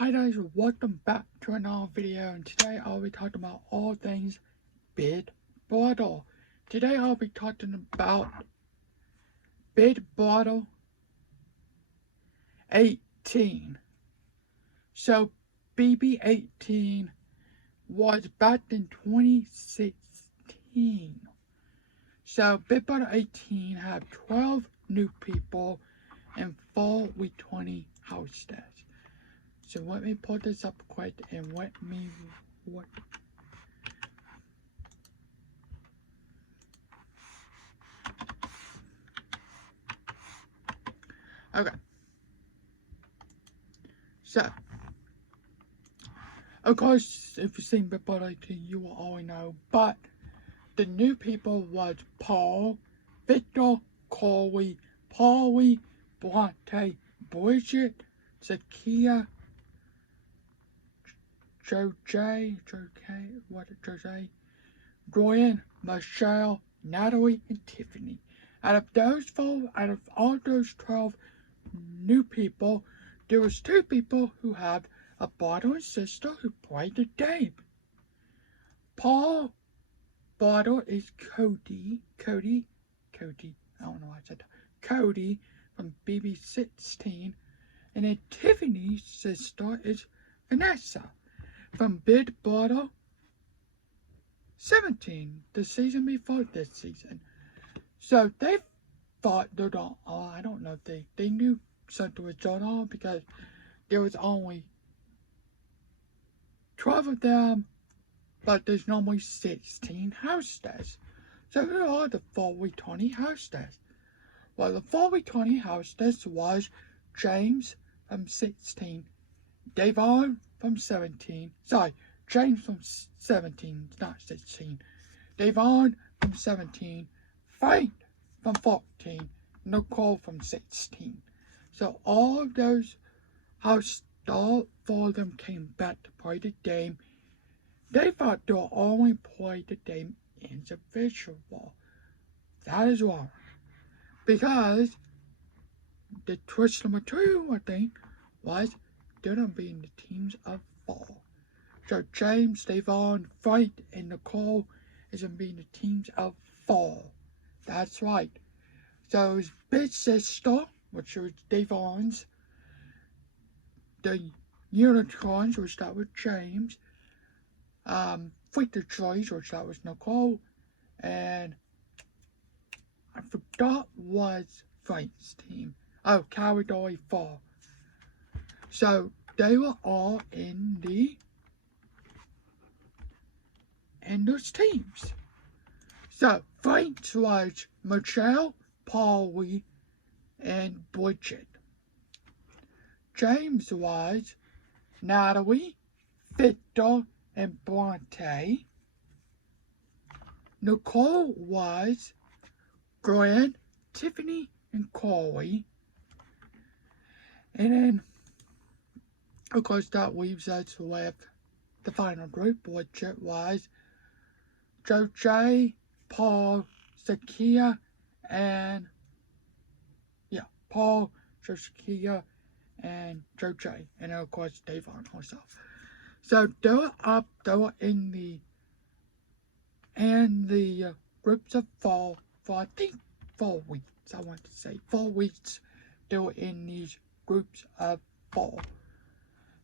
Hi guys, welcome back to another video, and today I'll be talking about all things Big Brother. Today I'll be talking about Big Brother 18. So BB18 was back in 2016. So Big Brother 18 had 12 new people and 4 20 house stats. So let me pull this up quick and let me what. Okay. So, of course, if you've seen Big Brother 18, you will already know. But the new people was Paul, Victor, Corey, Paulie, Bronte, Bridget, Zakia, Jose, Joanne, Michelle, Natalie, and Tiffany. Out of all those 12 new people, there was 2 people who had a brother and sister who played the game. Paul brother is Cody, I don't know why I said that. Cody from BB16, and then Tiffany's sister is Vanessa from Big Brother 17, the season before this season. So they thought they're not, I don't know if they knew something was going on because there was only 12 of them, but there's normally 16 house stats. So who are the 420 house stats? Well, the 420 house stats was James from 16, Davon from 17, James from 17, not 16, Davon from 17, Frank from 14, Nicole from 16. So all of those all 4 of them came back to play the game. They thought they'll only play the game individual. That is wrong. Because the twist number 2, I think, was they're going to be in the teams of 4. So James, Davon, Frank, and Nicole is going to be in the teams of 4. That's right. So his big sister, which was Davon's, the unicorns, which that was James, Freak Choice, which that was Nicole, and I forgot was Frank's team. Oh, Cowardly 4. So they were all in those teams. So Frank's was Michelle, Paulie, and Bridget. James was Natalie, Victor, and Bronte. Nicole was Grant, Tiffany, and Corey. And then, of course, that leaves us with the final group, which it was Jose, Paul, Zakia, and Paul, Zakia, and Jose, and of course Davon herself. So they were in the groups of 4 for I think 4 weeks. I want to say 4 weeks. They were in these groups of 4.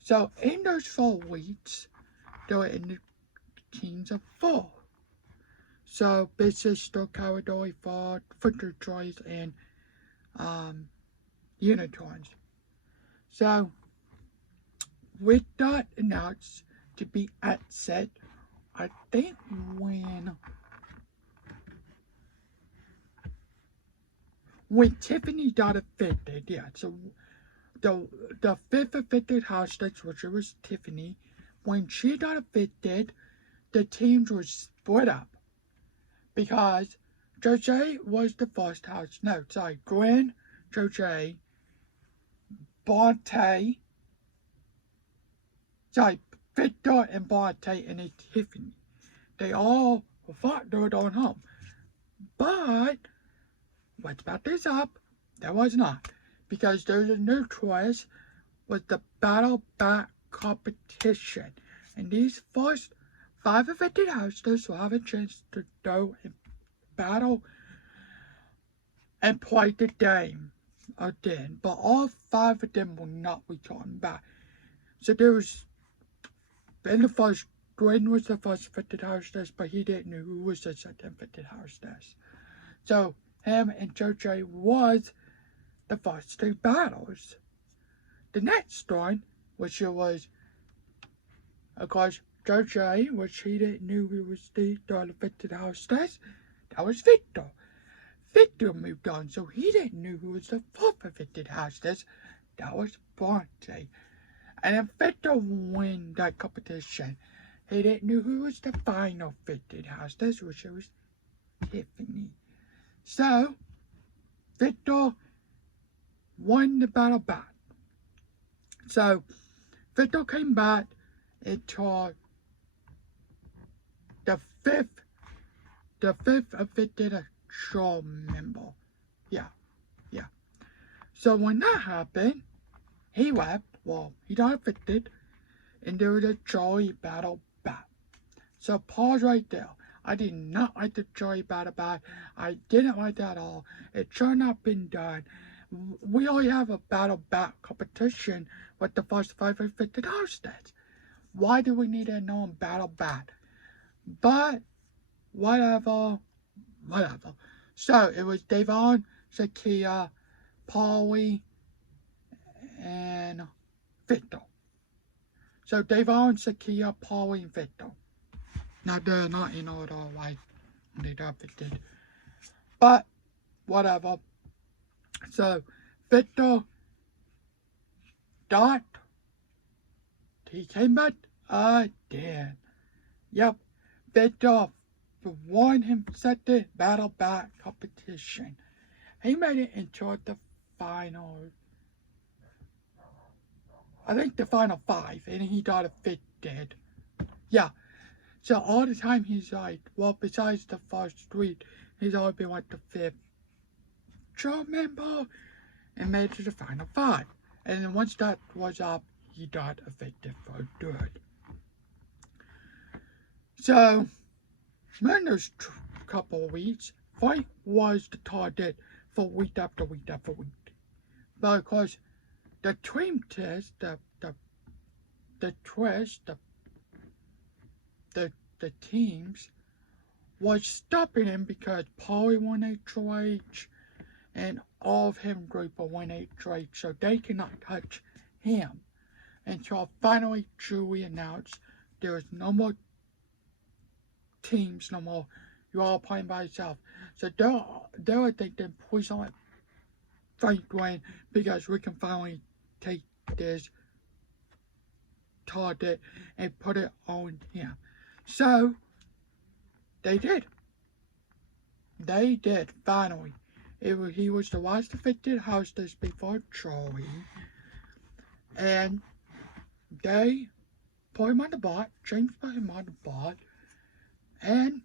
So in those 4 weeks, they were in the teams of 4. So Big Sister, Cowardly 4, Freak Choice, and unicorns. So with that announced to be at set, I think when Tiffany got affected, yeah. So the 5th affected hashtag, which was Tiffany, when she got affected, the teams were split up because Jose was the first house. No, sorry, Gwen, Jose, Bonte, Victor and Bonte and Tiffany. They all thought they were going home. But let's back this up. That was not. Because there's a new choice with the battle back competition. And these first 5 affected houses will have a chance to go and battle and play the game again. But all 5 of them will not return back. So there was, in the first, Gwen was the first affected hostess, but he didn't know who was the second affected hostess. So him and JoJo was the first 2 battles. The next one, which it was, of course, JoJo, which he didn't know who was the third affected hostess, that was Victor. Victor moved on, so he didn't know who was the fourth affected hostess, that was Bronte. And then Victor won that competition. He didn't know who was the final affected hostess, which was Tiffany. So, Victor won the battle back. So, Victor came back into the fifth affected show member. Yeah. So when that happened, he left. Well, he got affected, and there was a Joey battle back. So pause right there. I did not like the Joey battle back. I didn't like that at all. It should not been done. We already have a battle back competition with the first 5 affected hostess. Why do we need a known battle back? But whatever. So it was Devon, Zakia, Polly, and Victor. So Devon, Zakia, Polly, and Victor. Now they're not in order like they got affected. But whatever. So Victor got, he came back again. Yep, Victor won him second battle back competition. He made it into the final, I think the final 5, and he got affected. Yeah, so all the time he's like, well, besides the first 3, he's always been like the 5th show member and made it to the final 5. And then once that was up, he got affected for good. So, in those couple of weeks, Frank was the target for week after week after week. Because the dream test, the teams was stopping him because Polly won HOH and all of him group won HOH, so they cannot touch him. Until finally Julie announced there was no more teams no more. You're all playing by yourself. So they were thinking, please don't let Frank win because we can finally take this target and put it on him. So they did. They did, finally. He was the last affected hostess before Charlie. And they put him on the bot. James put him on the bot. And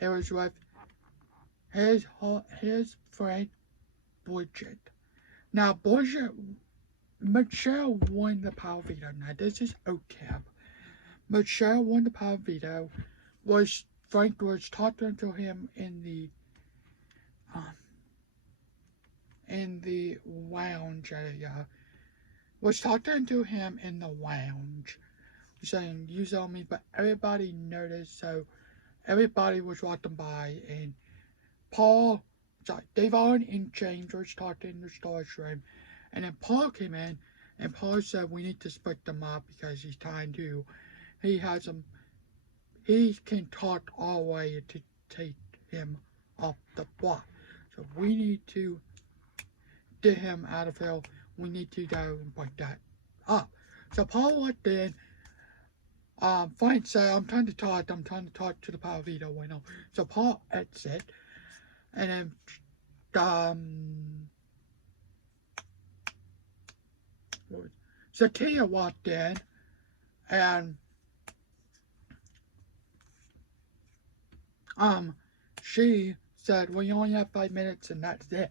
it was with his friend Bridget. Now, Michelle won the power veto. Now, this is OCAP. Michelle won the power veto. Frank was talking to him in the lounge area. Was talking to him in the lounge, saying, "You saw me," but everybody noticed, so everybody was walking by, and Devon and James were talking in the storage room, and then Paul came in, and Paul said, "We need to split them up because he's trying to, he can talk all the way to take him off the block. So we need to get him out of here. We need to go and break that up." So Paul walked in. Frank said, I'm trying to talk to the power veto winner. So Paul exit, and then Zakia walked in, and she said, "Well, you only have 5 minutes, and that's it."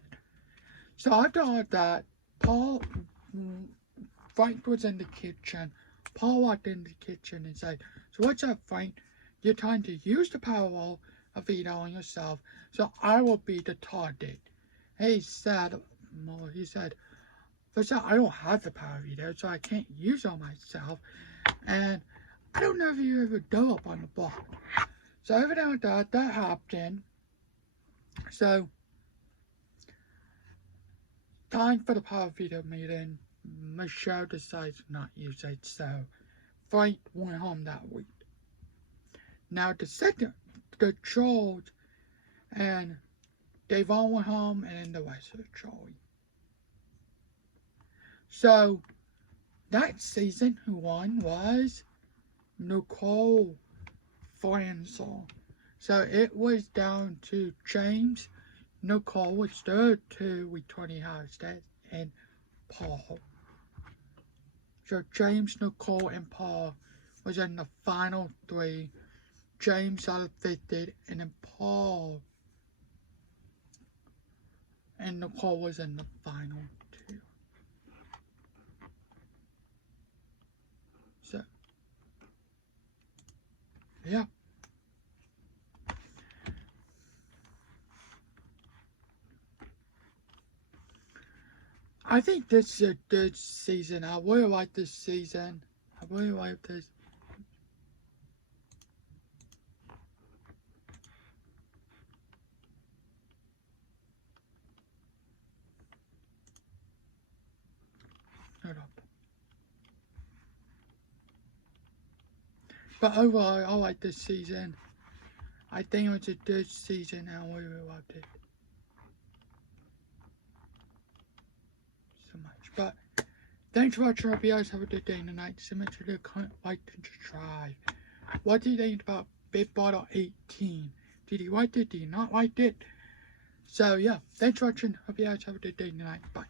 So after all that, Frank was in the kitchen. Paul walked in the kitchen and said, "So what's up, Frank? You're trying to use the Powerball of veto on yourself, so I will be the target." He said, "First of all, I don't have the power veto, so I can't use it on myself. And I don't know if you ever go up on the block." So evidently that happened. So, time for the power veto meeting. Michelle decides not to use it, so Frank went home that week. Now the Trolls and Devon went home, and then the rest of the Trolls. So, that season, who won was Nicole Franzel. So it was down to James, Nicole, which the two we 20 houses, and Paul. So James, Nicole, and Paul was in the final three. James out of 50, and then Paul and Nicole was in the final two. So, yeah. I think this is a good season. I really like this season. I really like this. Hold up. But overall, I like this season. I think it's a good season and I really loved it. So much. But thanks for watching. Hope you guys have a good day tonight. So much for the comment, like, and subscribe. What do you think about Big Bottle 18? Did you like it? Did you not like it? So yeah, thanks for watching. Hope you guys have a good day tonight. Bye.